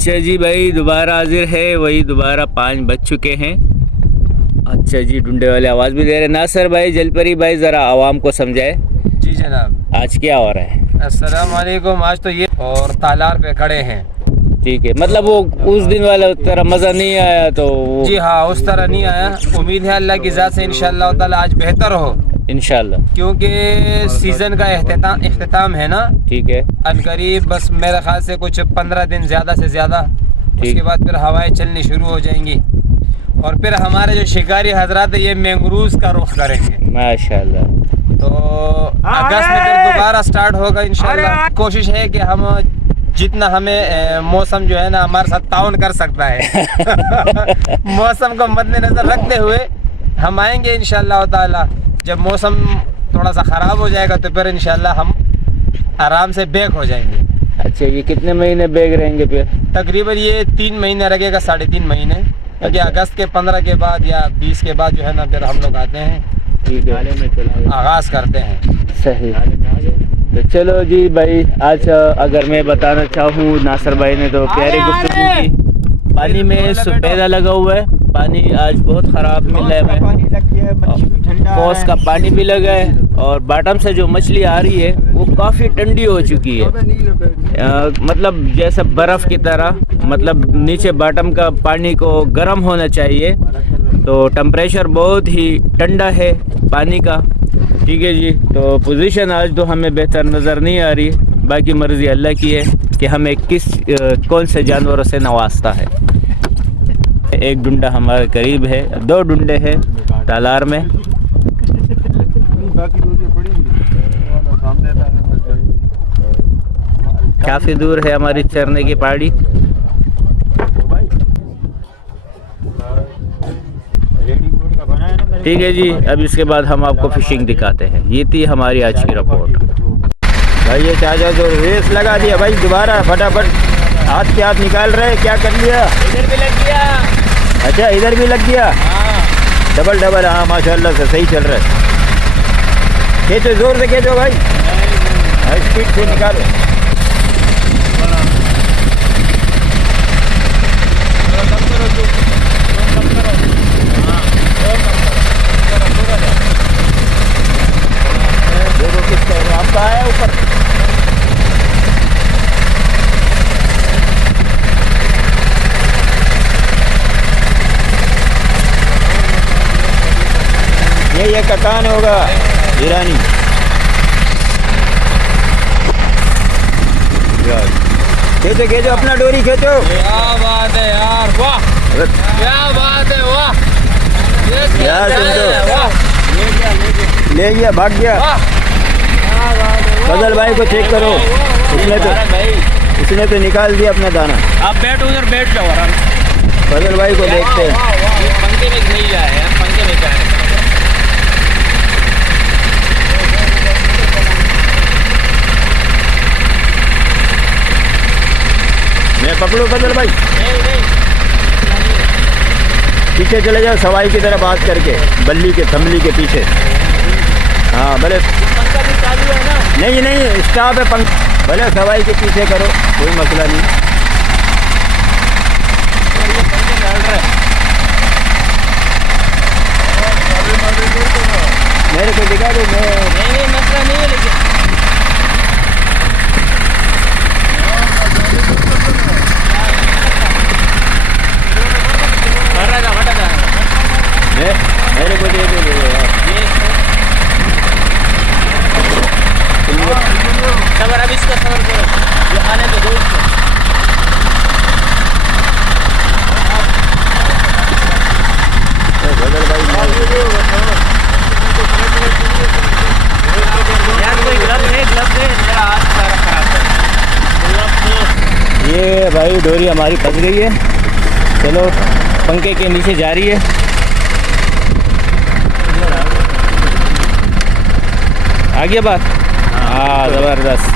अच्छा जी भाई, दोबारा हाजिर है, वही दोबारा 5 बज चुके हैं। अच्छा जी, डुंडे वाले आवाज़ भी दे रहे। नासिर भाई, जलपरी भाई, ज़रा आवाम को समझाए। जी जनाब, आज क्या हो रहा है? अस्सलाम वालेकुम। आज तो ये और तालार पे खड़े हैं। ठीक है, मतलब वो उस दिन वाला तरह मज़ा नहीं आया तो जी हाँ, उस तरह नहीं आया। उम्मीद है अल्लाह की ज़ात से इंशाअल्लाह ताला आज बेहतर हो, इंशाल्लाह। क्योंकि सीज़न का इख्तिताम है ना। ठीक है, अनकरीब बस मेरे ख्याल से कुछ 15 दिन ज़्यादा से ज़्यादा, उसके बाद फिर हवाएं चलनी शुरू हो जाएंगी और फिर हमारे जो शिकारी हजरात है ये मैंग्रूव्स का रुख करेंगे माशाल्लाह। तो अगस्त में फिर दोबारा स्टार्ट होगा इंशाल्लाह। कोशिश है कि हम जितना हमें मौसम जो है ना हमारे साथ ताउन कर सकता है मौसम को मद्देनजर रखते हुए हम आएंगे इंशाल्लाह ताला। जब मौसम थोड़ा सा ख़राब हो जाएगा तो फिर इंशाल्लाह हम आराम से बैक हो जाएंगे। अच्छा, ये कितने महीने बैग रहेंगे फिर? तकरीबन ये 3 महीने लगेगा, 3.5 महीने, क्योंकि अच्छा। अगस्त के 15 के बाद या 20 के बाद जो है ना फिर हम लोग आते हैं, ठीक है, आगाज़ करते हैं। सही। तो चलो जी भाई, आज अगर मैं बताना चाहूँ, नासिर भाई ने तो प्यारी गुफ्तगू की। पानी में सफेदा लगा हुआ है, पानी आज बहुत ख़राब मिला है हमें। पौस का पानी भी लगा है और बॉटम से जो मछली आ रही है वो काफ़ी ठंडी हो चुकी है, मतलब जैसे बर्फ़ की तरह। मतलब नीचे बॉटम का पानी को गर्म होना चाहिए, तो टेम्परेचर बहुत ही ठंडा है पानी का। ठीक है जी, तो पोजीशन आज तो हमें बेहतर नज़र नहीं आ रही, बाकी मर्ज़ी अल्लाह की है कि हमें कौन से जानवरों से नवाजता है। एक डुंडा हमारे करीब है, 2 डुंडे हैं तालार में। काफ़ी दूर है हमारी चरने की पहाड़ी। ठीक है जी, अब इसके बाद हम आपको फिशिंग दिखाते हैं। ये थी हमारी आज की रिपोर्ट। भाई ये चाचा तो रेस लगा दिया भाई, दोबारा फटाफट हाथ के हाथ निकाल रहे। क्या कर लिया? इधर भी लग गया। अच्छा, इधर भी लग गया। डबल डबल, हाँ माशाल्लाह से सही चल रहा है। खींचो, जोर से खींचो भाई, स्पीड से निकालो। देखो किसका है, आपका आया ऊपर। ये कटान होगा ईरानी। खींचो खींचो, अपना डोरी खींचो। क्या बात है यार, वाह क्या बात है, वाह यार तुम तो वाह, ले गया, भाग गया। फजल भाई को चेक करो, उसने तो निकाल दिया अपना दाना। आप बैठ, उधर बैठ जाओ आराम। फजल भाई को देखते हैं। पंखे में नहीं जाए यार, पंखे में जाए। मैं पकड़ू फजल भाई? पीछे चले जाओ, सवाई की तरफ बात करके, बल्ली के थमली के पीछे। हाँ भले, पंखा भी चालू है ना? नहीं नहीं, स्टॉप है पंख, भले सवाई के पीछे करो, कोई मसला नहीं। मेरे को दिखा दो। नहीं मसला नहीं है, लेकिन मेरे को दे दो यार। सबर, अब इसका सबर करो, ये आने तो दो इसको। भजल भाई यार कोई ग्लव है, मेरा हाथ सारा खराब है। ये भाई डोरी हमारी फंस गई है। चलो, पंखे के नीचे जा रही है। आ गया बात। हाँ, ज़बरदस्त।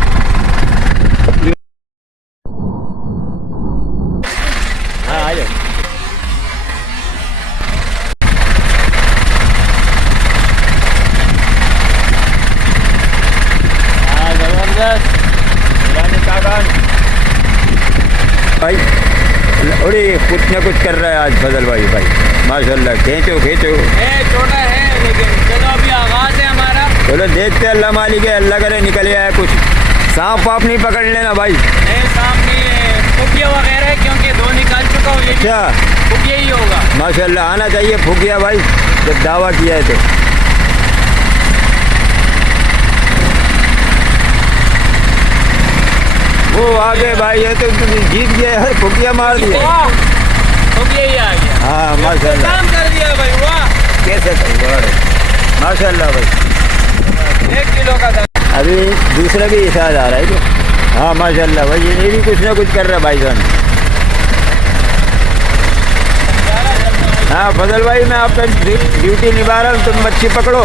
हाँ आ जाओ। हाँ, ज़बरदस्त। भाई कुछ ना कुछ कर रहा है आज फजल भाई माशाल्लाह। खींचो खींचो, छोटा है लेकिन चलो अभी आगाज है हमारा। चलो देखते हैं, अल्लाह मालिक है, अल्लाह करे निकल आया कुछ। सांप वाप नहीं पकड़ लेना भाई। नहीं सामने फुकिया वगैरह है क्योंकि 2 निकाल चुका हूँ। ये क्या फुकिया ही होगा माशाल्लाह, आना चाहिए फुकिया भाई जब दावा किया है तो। वो आगे भाई है तो जीत गया है, फुकिया मार दिया। फुकिया ही आ गया। हाँ माशाल्लाह, काम कर दिया भाई। वाह कैसे माशाल्लाह भाई। 1 किलो का था। अभी दूसरा भी इशाद आ रहा है क्या? हाँ माशाल्लाह भाई, ये भी कुछ ना कुछ कर रहा है भाईजान। हाँ फजल भाई, मैं आपका ड्यूटी निभा रहा हूँ, तुम मच्छी पकड़ो।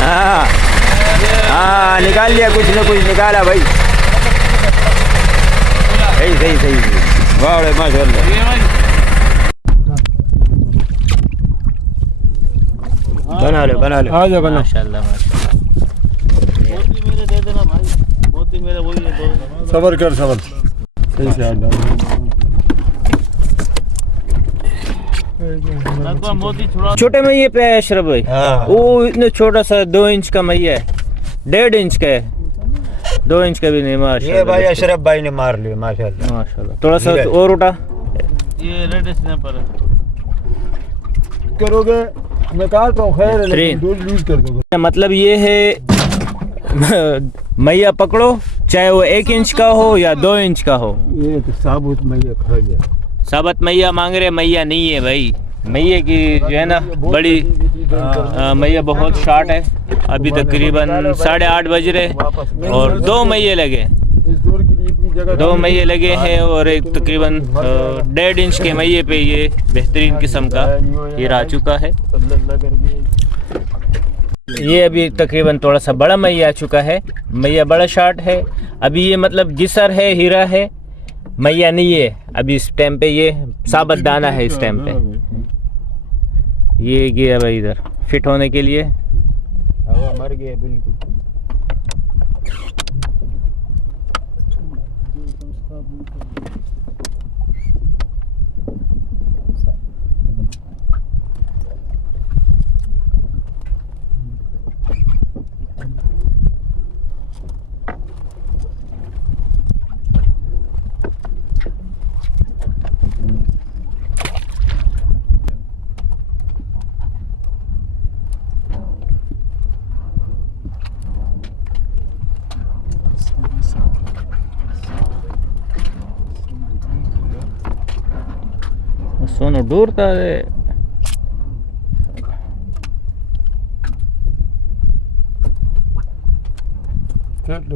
हाँ हाँ निकाल लिया, कुछ ना कुछ निकाला भाई। सही सही सही, वाह रे माशाल्लाह। बना लो बना लो, आ जाओ बना। माशाल्लाह माशाल्लाह। मोती मेरे दे देना भाई, मोती मेरे वही है। सबर कर सबर, सही से हाथ डाल। मोती छोटे मैये पे है अशरफ भाई। वो इतना छोटा सा 2 इंच का मैया है, 1.5 इंच का है, 2 इंच का भी नहीं। माशाल्लाह ये भाई अशरफ भाई ने मार लिया माशाल्लाह माशाल्लाह। थोड़ा सा और उठा। ये रेड स्नैपर करोगे मैं काट रहा हूँ, खैर है, लेकिन डोज लूज कर दोगे। मतलब ये है मैया पकड़ो, चाहे वो 1 इंच का हो या 2 इंच का हो। ये तो साबुत मैया खा गया। साबत मैया मांग रहे, मैया नहीं है भाई। मैया की जो है ना बड़ी मैया बहुत शॉर्ट है। अभी तकरीबन 8:30 बज रहे और 2 मैये लगे। इस दौर के लिए इतनी जगह 2 मैये लगे हैं और एक तकरीबन 1.5 इंच के मैये पे ये बेहतरीन किस्म का ये आ चुका है। ये अभी तकरीबन थोड़ा सा बड़ा मैया आ चुका है। मैया बड़ा शॉर्ट है। अभी ये मतलब गिसर है, हीरा है, मैया नहीं है अभी इस टाइम पे। ये साबत दाना है इस टाइम पे। ये गया भाई इधर फिट होने के लिए। हवा मर गया बिल्कुल। सोनू ढूंढता है।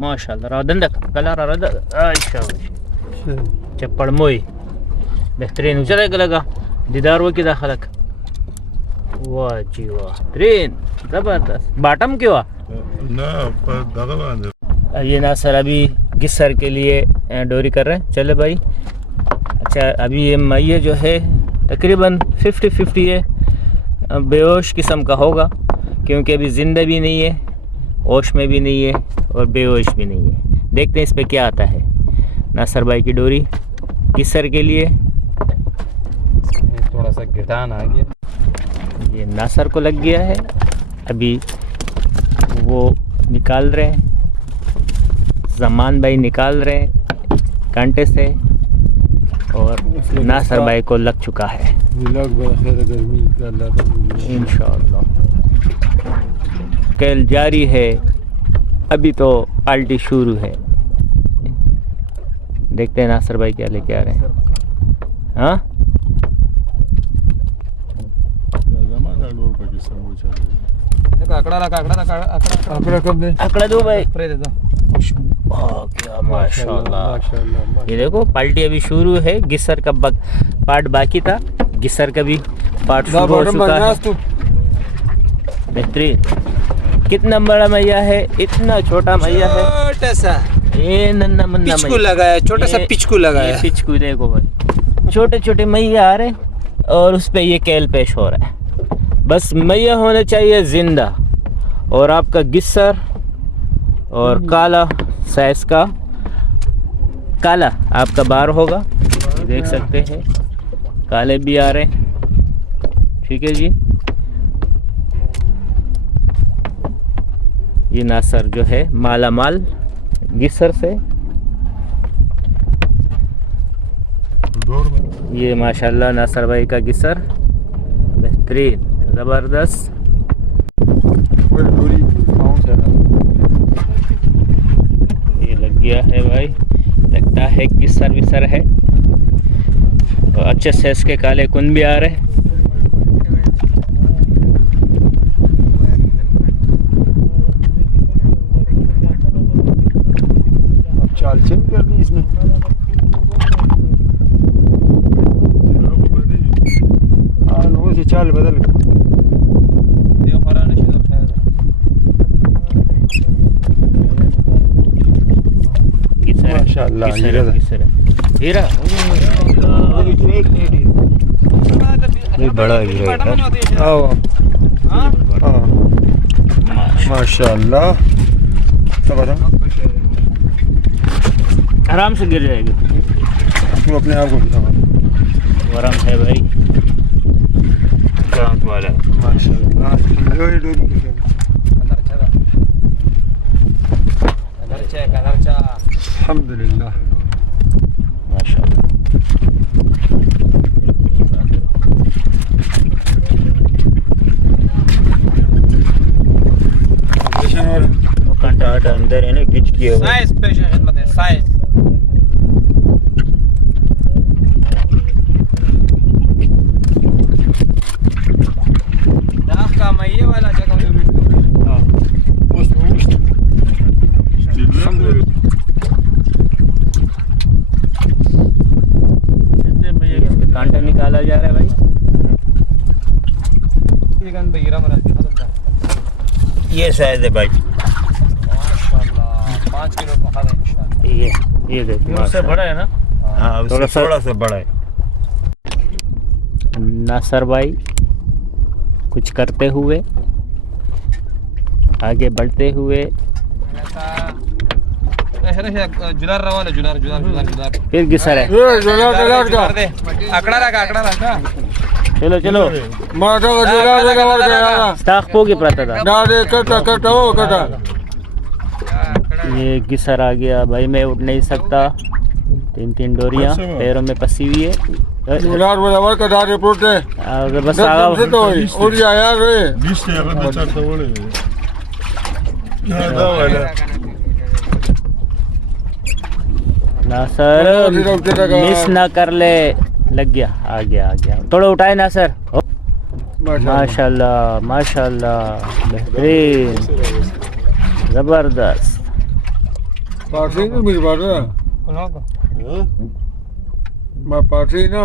माशाल्लाह रादंदक कलर रद अच्छा चप्पड़ मोई बेहतरीन उचरा लगा दीदार वो की दाखलक वाह जी वाह बेहतरीन जबरदस्त बाटम क्यों ना पर दादा बांधे ये नासर अभी गिसर के लिए डोरी कर रहे हैं। चले भाई अच्छा अभी ये मैया जो है तकरीबन 50-50 है, बेहोश किस्म का होगा क्योंकि अभी ज़िंदा भी नहीं है, होश में भी नहीं है और बेहोश भी नहीं है। देखते हैं इस पे क्या आता है। नासर भाई की डोरी गिसर के लिए थोड़ा सा गिटान आ गया, ये नासर को लग गया है। अभी वो निकाल रहे हैं, जमान भाई निकाल रहे हैं कांटे से और नासर भाई को लग चुका है इंशाअल्लाह। खेल जारी है, अभी तो पार्टी शुरू है। देखते हैं नासर भाई क्या लेके आ रहे हैं। हाँ आंकड़ा दो भाई, क्या माशाल्लाह। ये देखो पार्टी अभी शुरू है। गिसर का पार्ट बाकी था, गिसर का भी पार्ट शुरू हो चुका है। बेहतरीन। कितना बड़ा मैया है, इतना छोटा मैया है, छोटा सा ये नन्ना मुन्ना पिचकू लगाया, छोटा सा पिचकू लगाया। पिचकू देखो भाई, छोटे छोटे मैया आ रहे और उस पे ये कैल पेश हो रहा है। बस मैया होना चाहिए जिंदा, और आपका गिस्सर और काला साइज का काला आपका बार होगा, देख सकते हैं काले भी आ रहे हैं। ठीक है जी, ये नासर जो है माला माल गिस्सर से। ये माशाल्लाह नासर भाई का गिस्सर बेहतरीन ज़बरदस्त। ये लग गया है भाई, लगता है गिस्सर विसर है, और अच्छे से इसके काले कुन भी आ रहे हैं। चाल चेंज कर दी इसने। हाँ से चाल बदल। माशाल्लाह हीरा ये बड़ा हीरा है। माशाल्लाह। तो बताओ आराम से गिर जाएगी, तू अपने आप को भी आराम है भाई, चांद वाला माशाल्लाह। ये डोरी कैसे अल्हम्दुलिल्लाह माशाल्लाह। और वो कांटा अंदर है ना गिच किया हुआ। साइज पेश खिदमत है, साइज दाख का मैये वाला जगह में कांटा निकाला जा रहा है भाई। ये साइज है भाई, माशाल्लाह 5 किलो का है इंशाल्लाह। ये देखिए उससे बड़ा है ना। हाँ उससे थोड़ा सा बड़ा है। नासर भाई कुछ करते हुए, आगे बढ़ते हुए, जुलार रवा जुलार जुलार जुलार जुलार फिर गिसर है। आंकड़ा रखा चलो चलो स्टाक पोगी पड़ता था। ये गिसर आ गया भाई, मैं उठ नहीं सकता, 3 डोरियां पैरों में फंसी हुई है। बस उठ जा यार नासर मिस ना कर ले। लग गया, आ गया। थोड़ा उठाए नासर। माशाल्लाह माशाल्लाह बेहतरीन जबरदस्त। पार्टी ना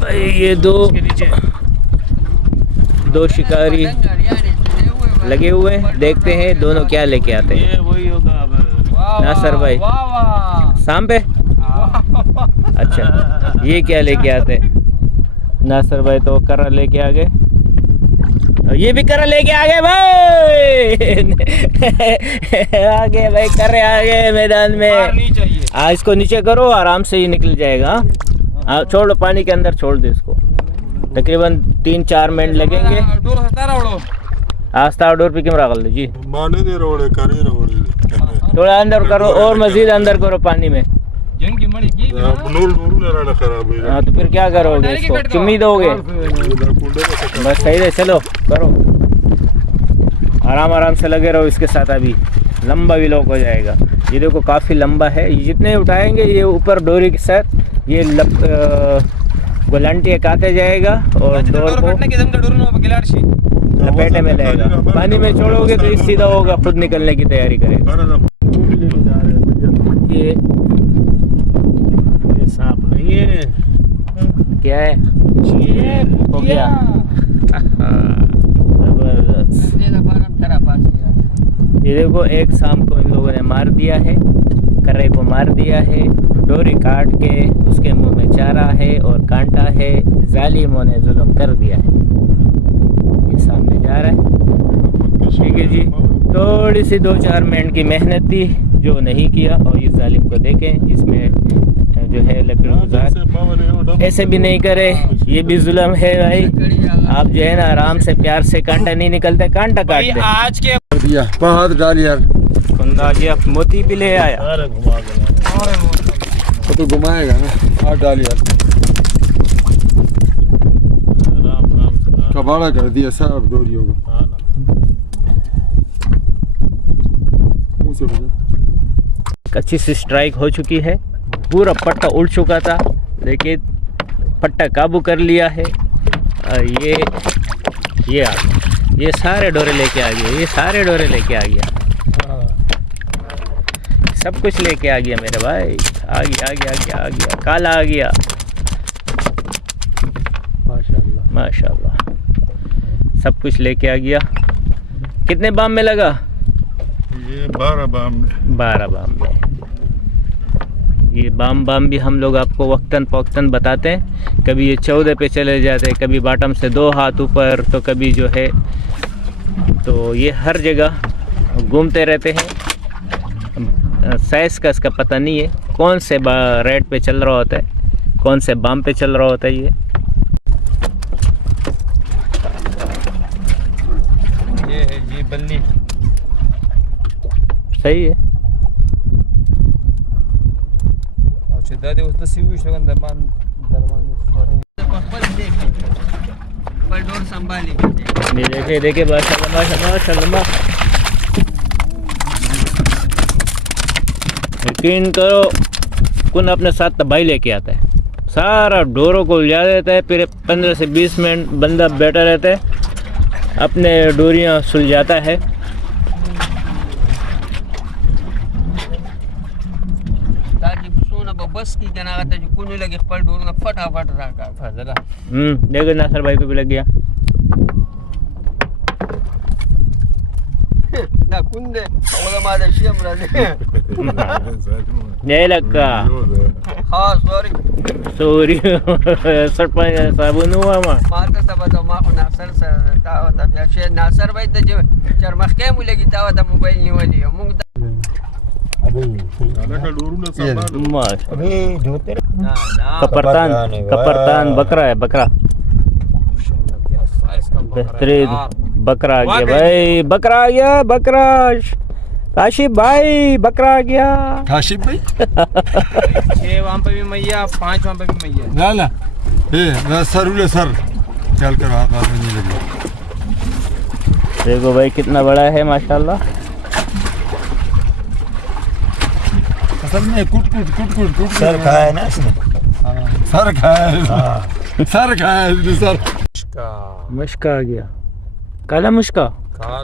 भाई ये दो शिकारी लगे हुए हैं, देखते हैं दोनों क्या लेके आते हैं। नासर भाई शाम पे अच्छा, ये क्या लेके आते हैं? नासर भाई तो कर्रा लेके आ गए, ये भी कर्रा लेके आ गए भाई। आ गए भाई, कर्रे आ गए मैदान में। इसको नीचे करो, आराम से ही निकल जाएगा। छोड़ पानी के अंदर छोड़ दे इसको, तकरीबन 3-4 मिनट लगेंगे। आस्था डोर पे क्यों रखल जी, माने दे रोड़े करे रोड़े थोड़ा अंदर करो और मजीद अंदर करो पानी में। नूर नूर खराब है। हाँ तो फिर क्या करोगे, इसको चुम्मी दोगे? बस सही है, चलो करो, आराम से लगे रहो इसके साथ। अभी लंबा भी लॉक हो जाएगा। ये देखो काफ़ी लंबा है, ये जितने उठाएंगे ये ऊपर डोरी के साथ ये गोलंटी काटे जाएगा और डोर को लपेटे में लेगा। पानी में छोड़ोगे तो सीधा होगा, खुद निकलने की तैयारी करेगा। क्या है हो गया जबरदस्त। ये देखो एक सांप को इन लोगों ने मार दिया है, कर्रे को मार दिया है, डोरी काट के उसके मुंह में चारा है और कांटा है। जालिमों ने जुल्म कर दिया है। ये सामने जा रहा है। ठीक है जी, थोड़ी सी 2-4 मिनट की मेहनत थी जो नहीं किया। और ये जालिम को देखें, इसमें जो है लकड़ी गुजार ऐसे भी नहीं करे, ये भी जुल्म है भाई। आप जो है ना आराम से प्यार से, कांटा नहीं निकलता, कांटा काट दे। आज के दिया बहुत डाल यार, कुंदा गया, मोती भी ले आया। अरे घुमा के तो घुमाएगा ना, हाथ डाल यार, राम से कबाड़ा कर दिया सब डोरियों को। हाँ ना। मुंह से बजा। अच्छी सी स्ट्राइक हो चुकी है, पूरा पट्टा उड़ चुका था लेकिन पट्टा काबू कर लिया है। और ये आ गया, ये सारे डोरे लेके आ गया, ये सारे डोरे लेके आ गया, सब कुछ लेके आ गया मेरे भाई। आ गया, काला आ गया। माशाल्लाह सब कुछ लेके आ गया। कितने बाम में लगा? ये 12 बाम में। 12 बाम में। ये बाम भी हम लोग आपको वक्तन पौक्तन बताते हैं। कभी ये 14 पे चले जाते हैं, कभी बॉटम से 2 हाथ ऊपर, तो कभी जो है, तो ये हर जगह घूमते रहते हैं। साइज़ का इसका पता नहीं है, कौन से रेट पे चल रहा होता है, कौन से बाम पे चल रहा होता है। ये है जी बल्ली, सही है। दादी उस तो सीवी शगन दरमान पर डोर संभाली। ये देखे माशाल्लाह। यकीन करो, कौन अपने साथ तबाही लेके आता है, सारा डोरों को उलझा देता है। फिर 15 से 20 मिनट बंदा बैठा रहता है, अपने डोरियां सुलझाता है। बस की जना आता जो कुने लगे पर डोर ना फटाफट रहा फजला। देखो नासर भाई को भी लग गया ना कुंदे ओला मादे शिमरा ले नहीं लगा। हां सॉरी सरपंच साबुन हुआ मारता तब तो मा को नासर तावता या शे नासर भाई त जो चरमखके मु लगी तावता मोबाइल निवली मु कपरतान बकरा है, बकरा बेहतरीन बकरा आ गया भाई, बकरा आ गया, बकरा काशिफ भाई, बकरा आ गया। काशिफ भाई 6 वहां पे भी मैया, 5 वहां पे भी मैया। ना मैं सर उले सर चल कर हाथ में नहीं लगी। देखो भाई कितना बड़ा है माशाल्लाह। असल में कुट सर खाया ना इसने। सर खाया, सर खाया इसने सर। मुश्का आ गया, काला मुश्का। खा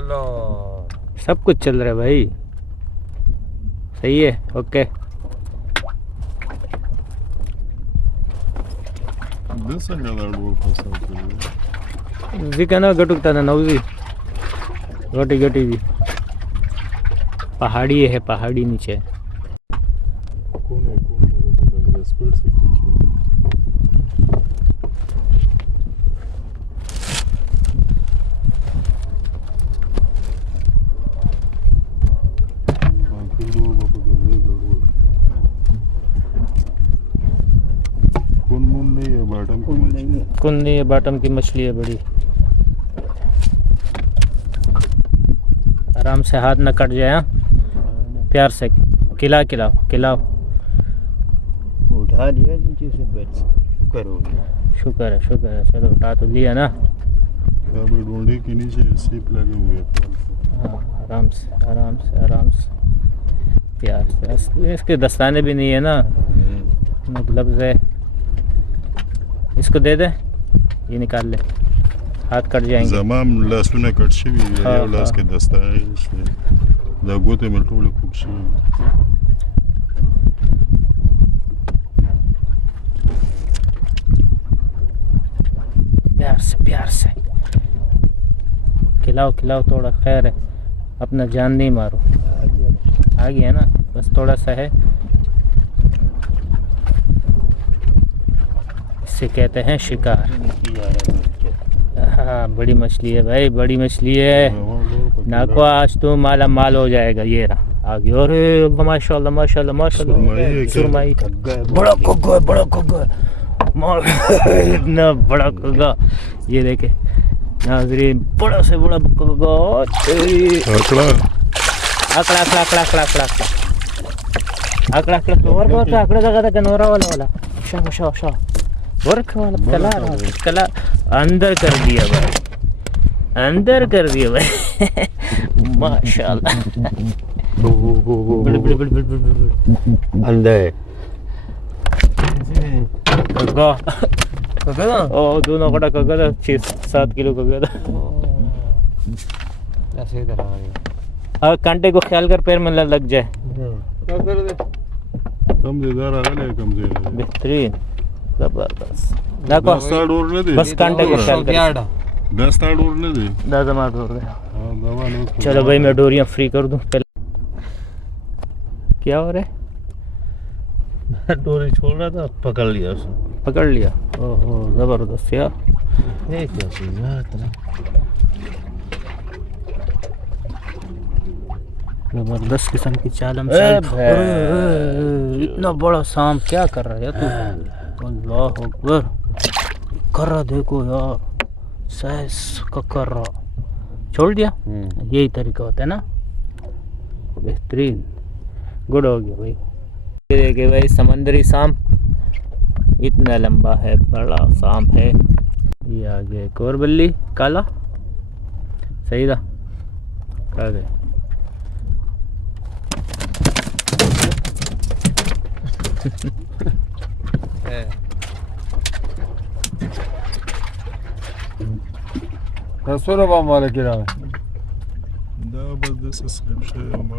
लो सब कुछ चल रहा है भाई, सही है, ओके। जिकना गटुकता ना नौजी गोटी भी पहाड़ी है, पहाड़ी नीचे। स्पीड से खींचो। कुंदी है, बॉटम की मछली है बड़ी। आराम से हाथ न कट जाए, प्यार से खिलाओ। उठा लिया नीचे से, बस शुक्र हो गया। शुक्र है, चलो उठा तो लिया ना। डोंडे के नीचे सीप लगे हुए हैं। आराम से प्यार से। इसके दस्ताने भी नहीं है ना, मतलब है। इसको दे दे, ये निकाल ले, हाथ कट जाएंगे। जमाम लहसुन कट से भी हाँ, लास के दस्ता है इसमें दागोते में टोले खुशी। प्यार से खिलाओ खिलाओ, थोड़ा खैर है, अपना जान नहीं मारो। आ गया ना, बस थोड़ा सा है। इसे कहते हैं शिकार। हाँ बड़ी मछली है भाई, बड़ी मछली है। नाको आज तो माला माल हो जाएगा। ये रहा आ गया। अरे माशाल्लाह माशाल्लाह माशाल्लाह, सुरमई। बड़ा कग्गा है, बड़ा कग्गा है, इतना बड़ा कग्गा। ये देखे नाजरीन, बड़ा से बड़ा कग्गा। आकड़ा आकड़ा आकड़ा आकड़ा आकड़ा आकड़ा आकड़ा और आकड़ा जगह था नोरा वाला शाह शाह शाह वर्क वाला कला रहा, कला अंदर कर दिया भाई, अंदर कर दिया भाई। माशाल्लाह। अंदर कग्गा ओ दोनों बड़ा कग्गा था, 6-7 किलो कग्गा था। ऐसे इधर आ गया। अब कांटे को ख्याल कर, पैर में लग जाए। बेहतरीन जबरदस्त। देखो बस कांटे को ख्याल कर, 10 ताड़ उड़ने दे। 10 मार डोर दे। चलो भाई मैं डोरियां फ्री कर दूं पहले। क्या हो रहा है? डोरी छोड़ रहा था, पकड़ लिया उसने। पकड़ लिया। ओहो जबरदस्त यार। ये क्या चीज है इतना? जबरदस्त किस्म की चाल। इतना बड़ा सांप क्या कर रहा है तू? अल्लाह अकबर, कर रहा देखो यार, साइज का कर रहा। छोड़ दिया। यही तरीका होता है ना। बेहतरीन, गुड हो गया भाई। ये देखिए भाई समंदरी सांप, इतना लंबा है, बड़ा सांप है। ये आ गया एक और बल्ली काला। सही था, आ गए। कसोरा बाम वाले किराए Da bas de să ma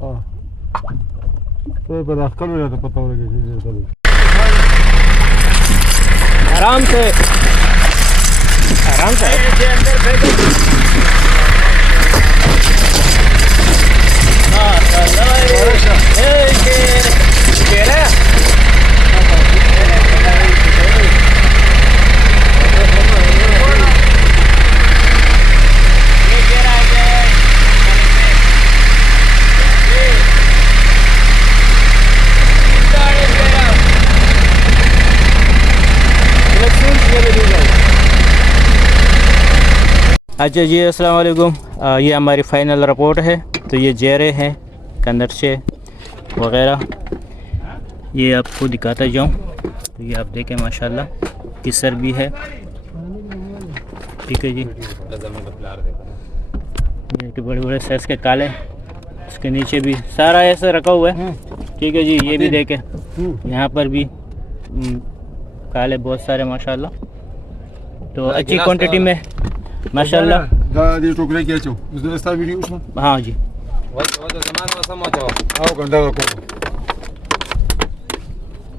हाँ तो पर अक्कल में जाता पता हो रहा है कि आराम से आराम से अंदर फेंको। अच्छा जी अस्सलाम वालेकुम। ये हमारी फ़ाइनल रिपोर्ट है। तो ये जेरे हैं, कनरचे वगैरह, ये आपको दिखाता जाऊँ। तो ये आप देखें माशाल्लाह, किसर भी है। ठीक है जी, ये के बड़े बड़े साइज़ के काले, इसके नीचे भी सारा ऐसा रखा हुआ है। ठीक है जी, ये भी देखें, यहाँ पर भी काले बहुत सारे माशाल्लाह। तो अच्छी क्वांटिटी में माशाल्लाह। ये टोकरे क्या चो उसने स्टार वीडियो उसमें। हाँ जी, वो तो ज़माना में समझो। आओ गंदा रखो।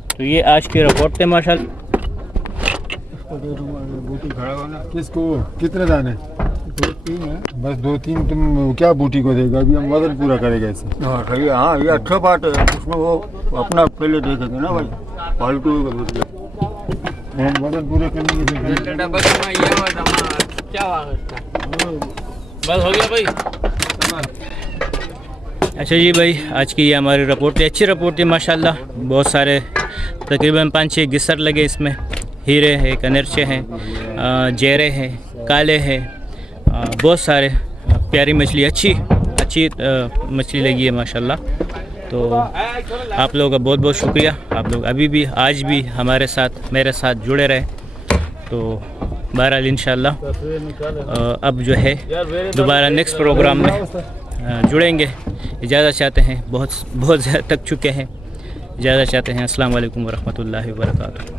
तो ये आज की रिपोर्ट थे माशाल्लाह। बूटी खड़ा होना किसको कितने दाने? 2-3 है बस। 2-3 तुम क्या बूटी को देगा? अभी हम वजन पूरा करेगा इसे। हाँ सही है। हाँ ये अच्छा बात है, उसमें वो अपना पहले देखेंगे ना भाई, फालतू हम वजन पूरे करने के बस हो गया भाई। अच्छा जी भाई, आज की ये हमारी रिपोर्ट थी, अच्छी रिपोर्ट थी माशाल्लाह। बहुत सारे तकरीबन 5-6 गिसर लगे इसमें। हीरे हैं, कनरचे हैं, जेरे हैं, काले हैं, बहुत सारे प्यारी मछली, अच्छी मछली लगी है माशाल्लाह। तो आप लोगों का बहुत बहुत शुक्रिया। आप लोग अभी भी आज भी हमारे साथ मेरे साथ जुड़े रहे। तो बहरहाल इंशाल्लाह अब जो है दोबारा नेक्स्ट प्रोग्राम में जुड़ेंगे। इजाज़त चाहते हैं, बहुत ज़्यादा थक चुके हैं। इजाज़त चाहते हैं। अस्सलाम वालेकुम वरहमतुल्लाहि वबरकातुहू।